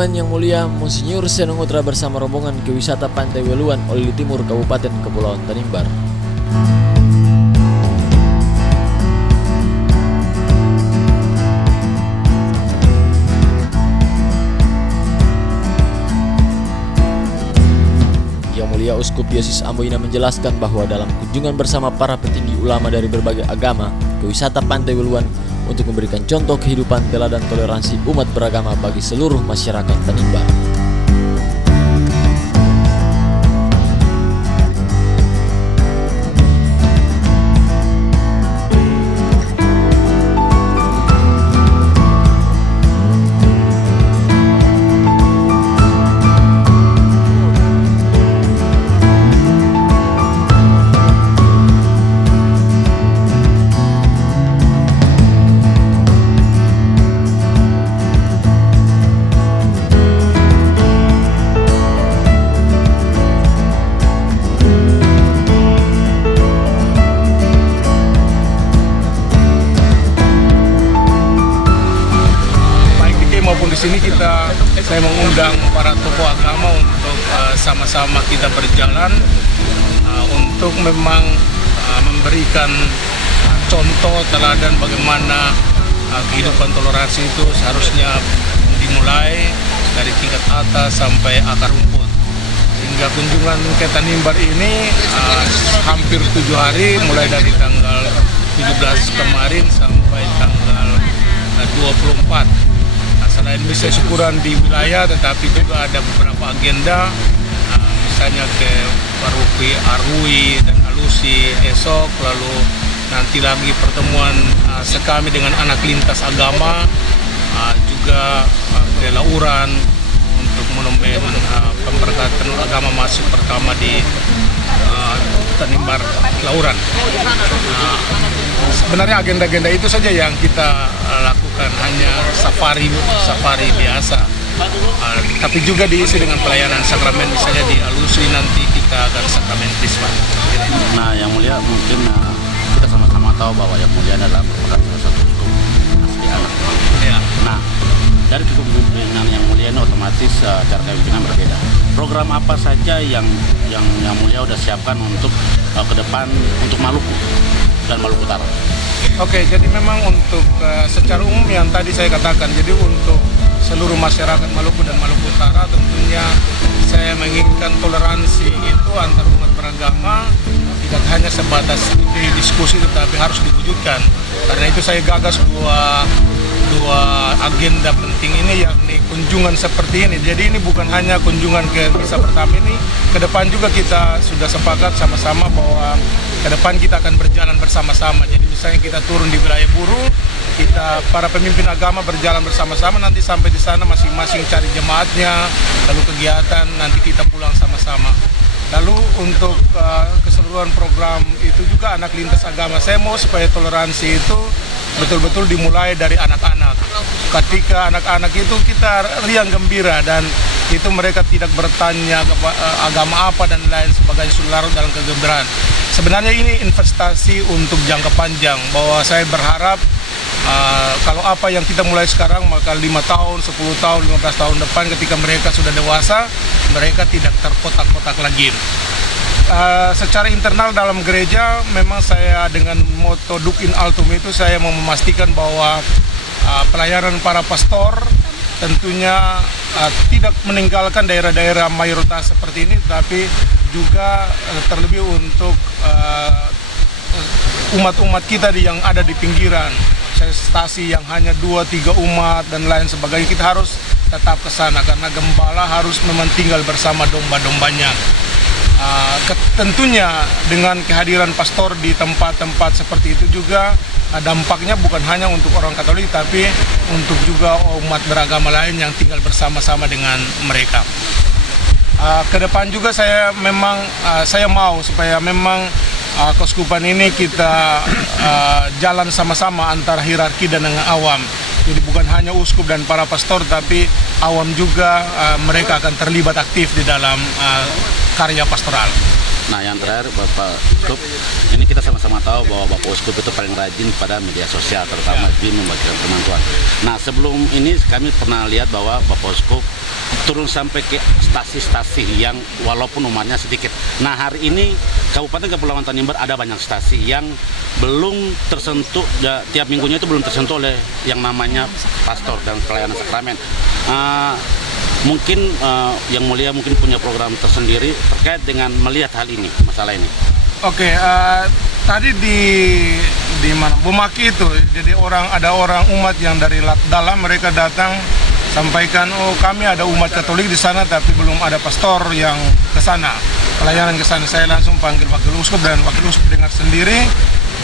Kunjungan Yang Mulia Monsinyur Senong Utra bersama rombongan ke wisata Pantai Weluan, Oli Timur, Kabupaten Kepulauan Tanimbar. Yang Mulia Uskup Diocese Amboina menjelaskan bahwa dalam kunjungan bersama para petinggi ulama dari berbagai agama ke wisata Pantai Weluan untuk memberikan contoh kehidupan teladan toleransi umat beragama bagi seluruh masyarakat Tanimbar. Maupun di sini saya mengundang para tokoh agama untuk sama-sama kita berjalan untuk memang memberikan contoh teladan bagaimana kehidupan toleransi itu seharusnya dimulai dari tingkat atas sampai akar rumput. Hingga kunjungan ke Tanimbar ini hampir 7 hari, mulai dari tanggal 17 kemarin sampai tanggal 24. Selain bisa syukuran di wilayah, tetapi juga ada beberapa agenda, misalnya ke Paroki Arui dan Alusi esok, lalu nanti lagi pertemuan sekami dengan anak lintas agama, juga ke Lauran untuk menemben pemberkatan agama masuk pertama di Tanimbar Lauran. Sebenarnya agenda-agenda itu saja yang kita lakukan, hanya safari biasa. Tapi juga diisi dengan pelayanan sakramen, misalnya di Alusi nanti kita akan sakramen Krisma. Nah, Yang Mulia mungkin kita sama-sama tahu bahwa Yang Mulia adalah merupakan salah satu uskup asli anak. Ya. Nah, dari kepemimpinan Yang Mulia ini otomatis cara kepemimpinan berbeda. Program apa saja yang Yang Mulia udah siapkan untuk ke depan untuk Maluku dan Maluku Utara? Oke, jadi memang untuk secara umum yang tadi saya katakan, jadi untuk seluruh masyarakat Maluku dan Maluku Utara tentunya saya menginginkan toleransi itu antar umat beragama tidak hanya sebatas di diskusi tetapi harus diwujudkan. Karena itu saya gagas dua agenda penting ini, yakni kunjungan seperti ini. Jadi ini bukan hanya kunjungan ke misa pertama ini, ke depan juga kita sudah sepakat sama-sama bahwa ke depan kita akan berjalan bersama-sama. Jadi misalnya kita turun di wilayah buruh, kita para pemimpin agama berjalan bersama-sama, nanti sampai di sana masing-masing cari jemaatnya, lalu kegiatan, nanti kita pulang sama-sama. Lalu untuk keseluruhan program itu juga anak lintas agama, saya mau supaya toleransi itu betul-betul dimulai dari anak-anak. Ketika anak-anak itu kita riang gembira dan itu mereka tidak bertanya agama apa dan lain sebagainya, sudah larut dalam kegembiraan. Sebenarnya ini investasi untuk jangka panjang, bahwa saya berharap kalau apa yang kita mulai sekarang, maka 5 tahun, 10 tahun, 15 tahun depan ketika mereka sudah dewasa, mereka tidak terkotak-kotak lagi. Secara internal dalam gereja memang saya dengan moto Duc in Altum itu saya mau memastikan bahwa pelayanan para pastor tentunya tidak meninggalkan daerah-daerah mayoritas seperti ini, tapi juga terlebih untuk umat-umat kita yang ada di pinggiran, stasi yang hanya 2-3 umat dan lain sebagainya. Kita harus tetap ke sana karena gembala harus memang tinggal bersama domba-dombanya. Tentunya dengan kehadiran pastor di tempat-tempat seperti itu juga dampaknya bukan hanya untuk orang Katolik, tapi untuk juga umat beragama lain yang tinggal bersama-sama dengan mereka. Ke depan juga saya mau supaya memang keuskupan ini kita jalan sama-sama antara hierarki dan dengan awam. Jadi bukan hanya uskup dan para pastor, tapi awam juga mereka akan terlibat aktif di dalam karya pastoral. Nah, yang terakhir Bapak Uskup, ini kita sama-sama tahu bahwa Bapak Uskup itu paling rajin pada media sosial, terutama di membagikan bantuan. Nah, sebelum ini kami pernah lihat bahwa Bapak Uskup turun sampai ke stasi-stasi yang walaupun umatnya sedikit. Nah, hari ini Kabupaten Kepulauan Tanimbar ada banyak stasi yang belum tersentuh, ya, tiap minggunya itu belum tersentuh oleh yang namanya pastor dan pelayanan sakramen. Mungkin yang mulia mungkin punya program tersendiri terkait dengan melihat hal ini, masalah ini. Oke, tadi di mana Bumaki itu, jadi ada orang umat yang dari dalam mereka datang sampaikan, oh kami ada umat Katolik di sana tapi belum ada pastor yang ke sana, pelayanan ke sana. Saya langsung panggil Wakil Uskup dan Wakil Uskup dengar sendiri,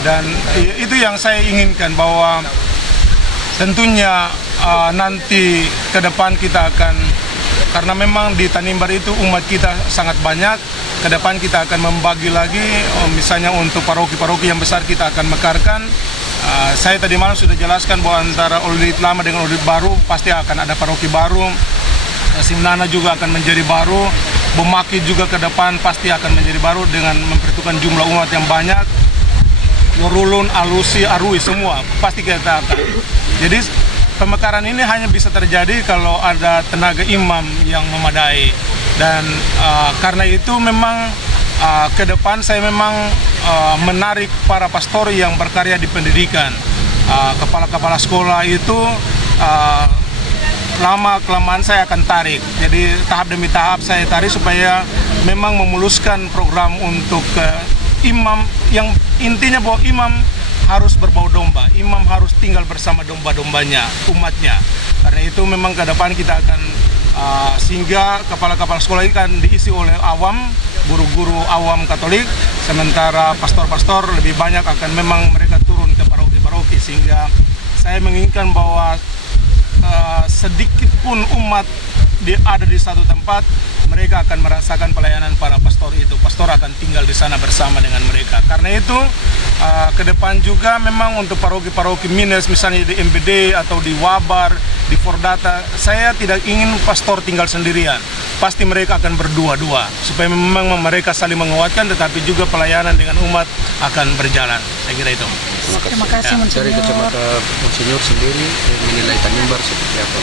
dan itu yang saya inginkan, bahwa tentunya nanti ke depan kita akan, karena memang di Tanimbar itu umat kita sangat banyak, ke depan kita akan membagi lagi, misalnya untuk paroki-paroki yang besar kita akan mekarkan. Saya tadi malam sudah jelaskan bahwa antara Olit lama dengan Olit baru pasti akan ada paroki baru. Simnana juga akan menjadi baru, Bumaki juga ke depan pasti akan menjadi baru dengan memperhitungkan jumlah umat yang banyak. Yorulun, Alusi, Arui semua pasti kita akan. Jadi pemekaran ini hanya bisa terjadi kalau ada tenaga imam yang memadai, dan karena itu memang ke depan saya memang menarik para pastor yang berkarya di pendidikan. Kepala-kepala sekolah itu lama-kelamaan saya akan tarik. Jadi tahap demi tahap saya tarik supaya memang memuluskan program untuk imam, yang intinya bahwa imam harus berbau domba, imam harus tinggal bersama domba-dombanya, umatnya. Karena itu memang ke depan kita akan sehingga kepala-kepala sekolah ini kan diisi oleh awam, guru-guru awam Katolik, sementara pastor-pastor lebih banyak akan memang mereka turun ke paroki-paroki, sehingga saya menginginkan bahwa sedikit pun umat ada di satu tempat, mereka akan merasakan pelayanan para pastor itu. Pastor akan tinggal di sana bersama dengan mereka. Karena itu ke depan juga memang untuk paroki-paroki minus, misalnya di MBD atau di Wabar, di Fordata, saya tidak ingin pastor tinggal sendirian. Pasti mereka akan berdua-dua supaya memang mereka saling menguatkan, tetapi juga pelayanan dengan umat akan berjalan. Saya kira itu. Terima kasih, Monsinyur. Dari kacamata Monsinyur sendiri menilai Tanimbar seperti apa?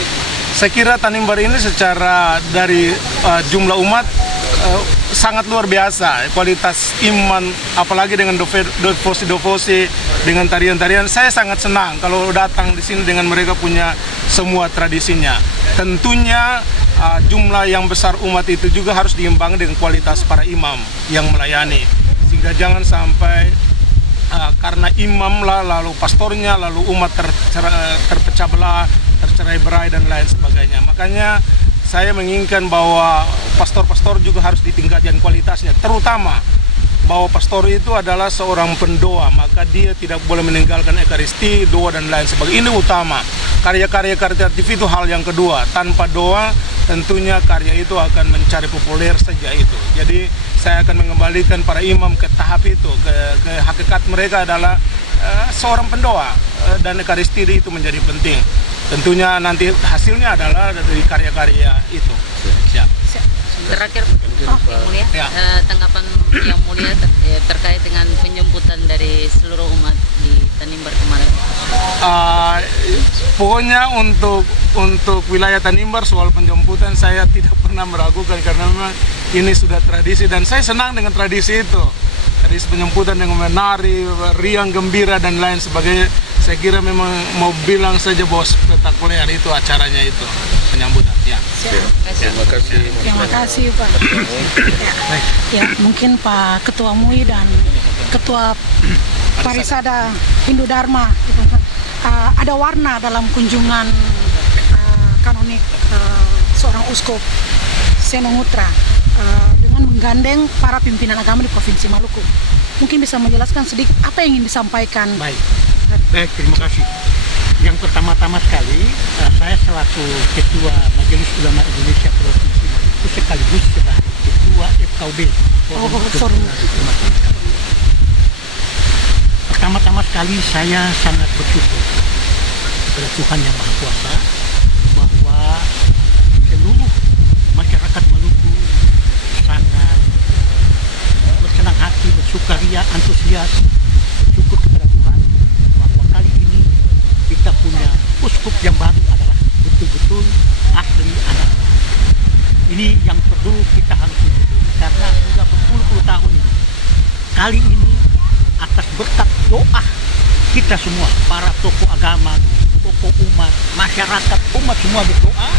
Saya kira Tanimbar ini secara dari jumlah umat sangat luar biasa, kualitas iman, apalagi dengan devosi-devosi, dengan tarian-tarian. Saya sangat senang kalau datang di sini dengan mereka punya semua tradisinya. Tentunya jumlah yang besar umat itu juga harus diimbangi dengan kualitas para imam yang melayani, sehingga jangan sampai karena imam lah, lalu pastornya, lalu umat terpecah belah, tercerai-berai dan lain sebagainya. Makanya saya menginginkan bahwa pastor-pastor juga harus ditingkatkan kualitasnya, terutama bahwa pastor itu adalah seorang pendoa, maka dia tidak boleh meninggalkan ekaristi, doa dan lain sebagainya. Ini utama. Karya-karya karitatif itu hal yang kedua. Tanpa doa tentunya karya itu akan mencari populer saja itu. Jadi saya akan mengembalikan para imam ke tahap itu, ke hakikat mereka adalah seorang pendoa, dan ekaristi itu menjadi penting. Tentunya nanti hasilnya adalah dari karya-karya itu. Siap. Terakhir, Yang Mulia, Ya. Tanggapan Yang Mulia terkait dengan penjemputan dari seluruh umat di Tanimbar kemarin. Pokoknya untuk wilayah Tanimbar soal penjemputan saya tidak pernah meragukan, karena memang ini sudah tradisi dan saya senang dengan tradisi itu. Tradisi penjemputan dengan menari, riang gembira dan lain sebagainya. Saya kira memang mau bilang saja bahwa spektakuler itu acaranya itu, penyambutan. Ya. Terima kasih. Terima kasih Pak. Ya, mungkin Pak Ketua MUI dan Ketua Parisada Hindu Dharma ada warna dalam kunjungan kanonik seorang uskup Semomutra dengan menggandeng para pimpinan agama di Provinsi Maluku. Mungkin bisa menjelaskan sedikit apa yang ingin disampaikan. Baik, terima kasih. Yang pertama-tama sekali, saya selaku Ketua Majelis Ulama Indonesia Provinsi Maluku sekaligus sebagai Ketua FKUB. Forum. Pertama-tama sekali saya sangat bersyukur kepada Tuhan Yang Maha Kuasa bahwa seluruh masyarakat Maluku sangat bersenang antusias bersyukur kepada Tuhan bahwa kali ini kita punya uskup yang baru adalah betul-betul asli anak. Ini yang perlu kita harus syukuri karena sudah berpuluh-puluh tahun ini. Kali ini atas berkat doa kita semua, para tokoh agama, tokoh umat, masyarakat, umat semua berdoa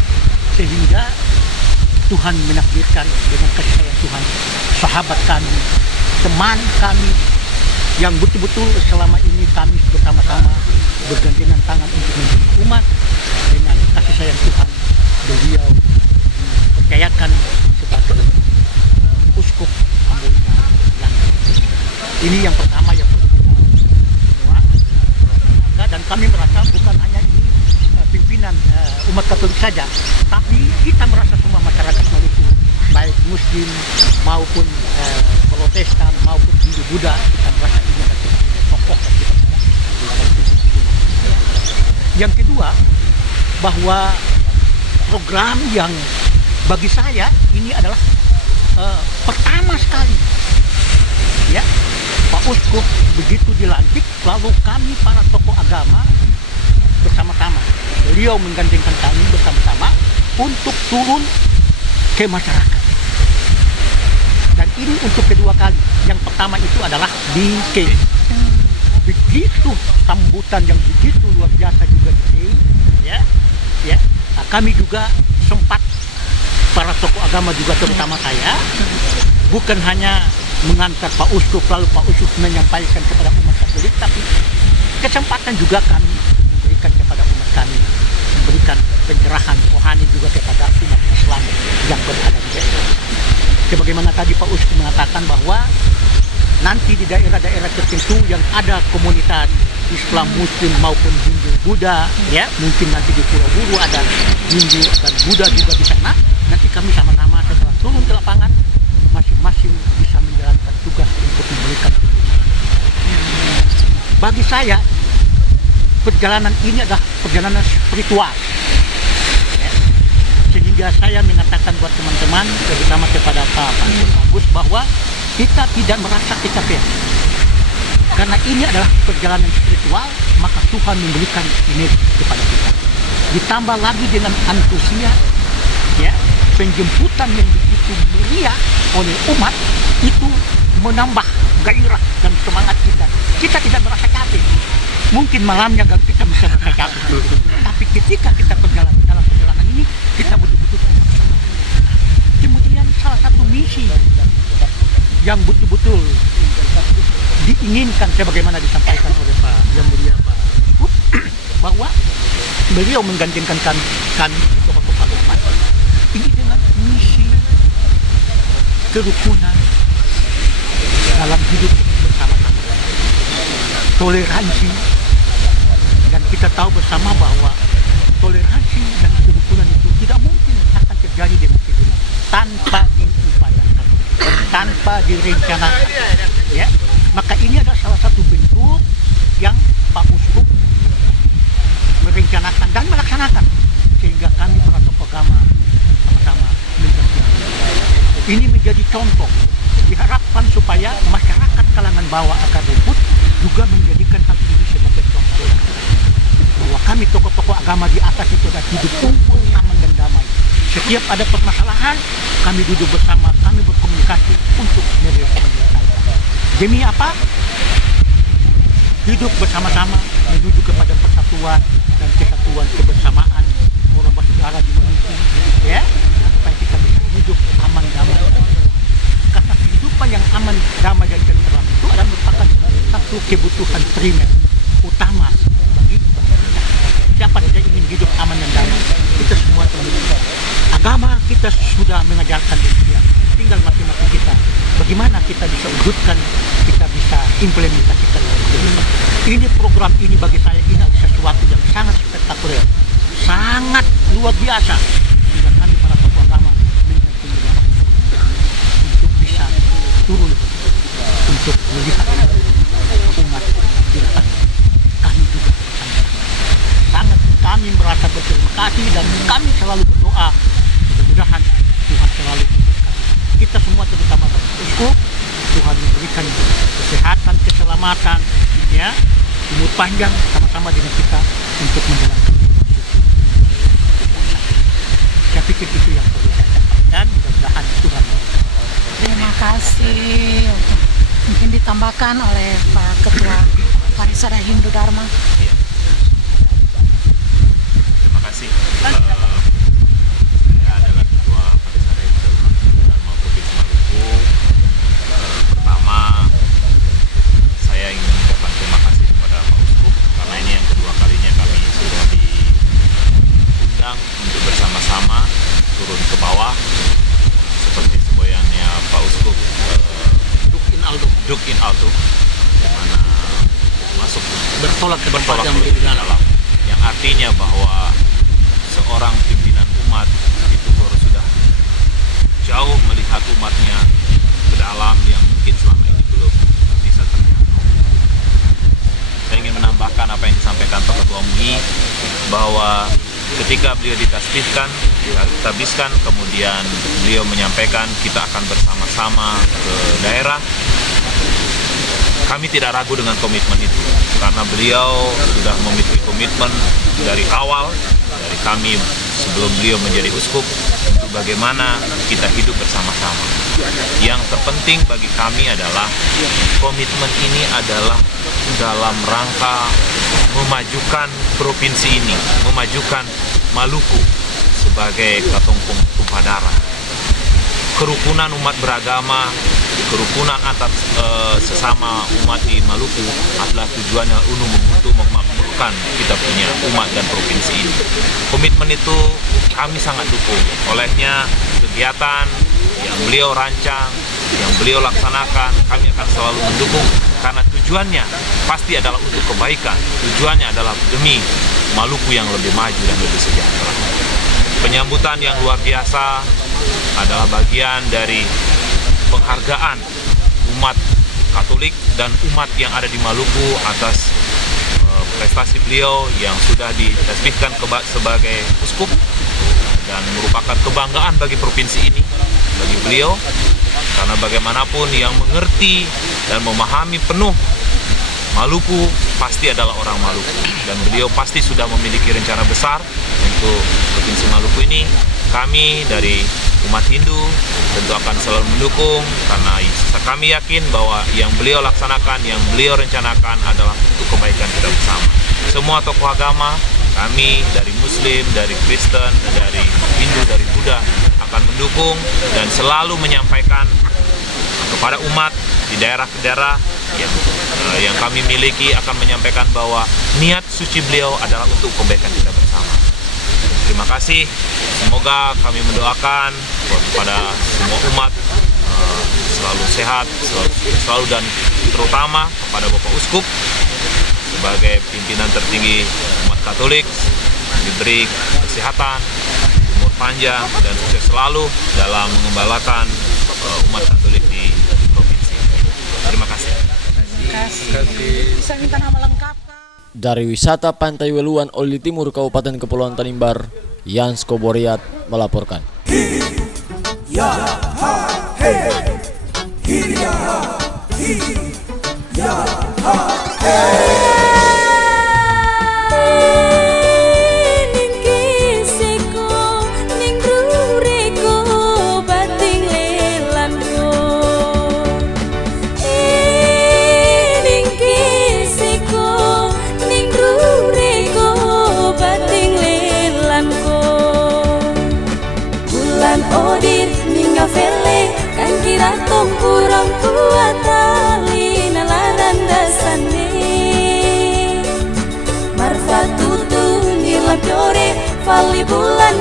sehingga Tuhan menakdirkan dengan kasih sayang Tuhan, sahabat kami, teman kami yang betul-betul selama ini kami bersama-sama bergandengan tangan untuk menjadi umat dengan kasih sayang Tuhan, beliau dipercayakan sebagai uskup Amboina Langkat. Ini yang pertama yang perlu kita doa. Dan kami merasa bukan hanya ini pimpinan umat Katolik saja, tapi kita merasa semua masyarakat Maluku, baik Muslim maupun Protestan maupun Hindu Buddha, kita merasa ini adalah tokoh dan kita yang kedua, bahwa program yang bagi saya ini adalah pertama sekali, ya, Pak Uskup begitu dilantik, lalu kami para tokoh agama bersama-sama, beliau menggandengkan kami bersama-sama untuk turun ke masyarakat. Dan ini untuk kedua kali. Yang pertama itu adalah di K. Begitu sambutan yang begitu luar biasa juga di K, ya. Nah, kami juga sempat, para tokoh agama juga terutama saya, bukan hanya mengantar Pak Uskup lalu Pak Uskup menyampaikan kepada umat Katolik, tapi kesempatan juga kami memberikan kepada umat kami, memberikan pencerahan rohani juga kepada umat Islam yang berada di daerah. Sebagaimana tadi Pak Uskup mengatakan bahwa nanti di daerah-daerah tertentu yang ada komunitas Islam, Muslim maupun Hindu, Buddha, ya, mungkin nanti di Pulau Buru ada Hindu dan Buddha juga di sana. Nanti kami sama-sama setelah turun ke lapangan, masing-masing bisa menjalankan tugas untuk memberikan dukungan. Bagi saya, perjalanan ini adalah perjalanan spiritual. Ya. Sehingga saya mengatakan buat teman-teman, terutama kepada Pak Agus, bahwa kita tidak merasa kecapean. Karena ini adalah perjalanan spiritual, maka Tuhan memberikan ini kepada kita. Ditambah lagi dengan antusias, ya, penjemputan yang begitu meriah oleh umat, itu menambah gairah dan semangat kita. Kita tidak merasa capek. Mungkin malamnya kita bisa merasa capek. Tapi ketika kita berjalan dalam perjalanan ini, kita betul-betul semangat. Kemudian salah satu misi yang betul-betul diinginkan sebagaimana disampaikan oleh Pak Yang Mulia Pak Uskup, bahwa beliau menggandengkan kami tokoh-tokoh agama ini dengan misi kerukunan dalam hidup bersama-sama, toleransi, dan kita tahu bersama bahwa toleransi dan kerukunan itu tidak mungkin akan terjadi dengan sendiri tanpa diupayakan, tanpa direncanakan, ya. Maka ini adalah salah satu bentuk yang Pak Uskup merencanakan dan melaksanakan, sehingga kami para tokoh agama sama-sama menjalankan. Ini menjadi contoh. Diharapkan supaya masyarakat kalangan bawah akar rumput juga menjadikan hal ini sebagai contoh. Bahwa kami tokoh-tokoh agama di atas itu adalah hidup kumpul, aman dan damai. Setiap ada permasalahan, kami duduk bersama, kami berkomunikasi untuk menyelesaikan. Demi apa? Hidup bersama-sama menuju kepada persatuan dan kesatuan kebersamaan orang bersaudara di Maluku, ya, supaya kita bisa hidup aman damai. Karena kehidupan yang aman damai dan tentram itu adalah merupakan satu kebutuhan primer utama bagi manusia. Siapa tidak ingin hidup aman dan damai? Kita semua terlibat. Agama kita sudah mengajarkan demikian. Tinggal masing-masing kita bagaimana kita bisa wujudkan, kita bisa implementasikan. Ini program ini bagi saya ini sesuatu yang sangat spektakuler, sangat luar biasa. Sehingga kami para tokoh agama mendampingi untuk bisa turun untuk melihat umat di depan. Kami juga bersama-sama. Sangat kami merasa berterima kasih dan kami selalu berdoa mudah-mudahan Tuhan selalu memberkati kita semua, terutama Bapak Uskup, Tuhan memberikan memberikan kesehatan, keselamatan, ya, umur panjang sama-sama dengan kita untuk menjalankan hidup. Saya pikir itu yang perlu saya sampaikan, mudah-mudahan Tuhan. Terima kasih. Mungkin ditambahkan oleh Pak Ketua Parisada Hindu Dharma. Terima kasih. Saya adalah Ketua Parisada Hindu Dharma Provinsi Maluku. Pertama, saya ingin mengucapkan terima kasih kepada Pak Uskup karena ini yang kedua kalinya kami sudah diundang untuk bersama-sama turun ke bawah seperti semboyannya Pak Uskup Duk in Alto, di mana masuk Bertolak ke tempat yang lebih lebih dalam. dalam, yang artinya bahwa seorang pimpinan umat itu harus sudah jauh melihat umatnya ke dalam yang mungkin selama ini belum bisa terjangkau. Saya ingin menambahkan apa yang disampaikan Pak Ketua MUI bahwa ketika beliau ditabiskan, kemudian beliau menyampaikan kita akan bersama-sama ke daerah. Kami tidak ragu dengan komitmen itu, karena beliau sudah memiliki komitmen dari awal, dari kami sebelum beliau menjadi uskup, untuk bagaimana kita hidup bersama-sama. Yang terpenting bagi kami adalah komitmen ini adalah dalam rangka memajukan provinsi ini, memajukan Maluku sebagai Katongpong Tumpah Darah. Kerukunan umat beragama, kerukunan antar sesama umat di Maluku adalah tujuannya untuk memakmurkan kita punya umat dan provinsi ini. Komitmen itu kami sangat dukung. Olehnya kegiatan yang beliau rancang, yang beliau laksanakan, kami akan selalu mendukung karena tujuannya pasti adalah untuk kebaikan. Tujuannya adalah demi Maluku yang lebih maju dan lebih sejahtera. Penyambutan yang luar biasa adalah bagian dari penghargaan umat Katolik dan umat yang ada di Maluku atas prestasi beliau yang sudah ditasbihkan sebagai uskup dan merupakan kebanggaan bagi provinsi ini, bagi beliau, karena bagaimanapun yang mengerti dan memahami penuh Maluku pasti adalah orang Maluku, dan beliau pasti sudah memiliki rencana besar untuk provinsi Maluku ini. Kami dari umat Hindu tentu akan selalu mendukung, karena kami yakin bahwa yang beliau laksanakan, yang beliau rencanakan adalah untuk kebaikan kita bersama. Semua tokoh agama, kami dari Muslim, dari Kristen, dari Hindu, dari Buddha akan mendukung dan selalu menyampaikan kepada umat di daerah-daerah yang kami miliki, akan menyampaikan bahwa niat suci beliau adalah untuk kebaikan kita bersama. Terima kasih. Semoga kami mendoakan kepada semua umat selalu sehat, selalu dan terutama kepada Bapak Uskup sebagai pimpinan tertinggi umat Katolik diberi kesehatan, umur panjang, dan sukses selalu dalam mengembalakan umat Katolik di provinsi. Terima kasih. Terima kasih. Bisa minta nama lengkap? Dari wisata Pantai Weluan Oli Timur Kabupaten Kepulauan Tanimbar, Yans Koboriat melaporkan. Odir ninga vele kan kira tong kurang kuat tali nalaran dasane marfatutu nilam jore fali bulan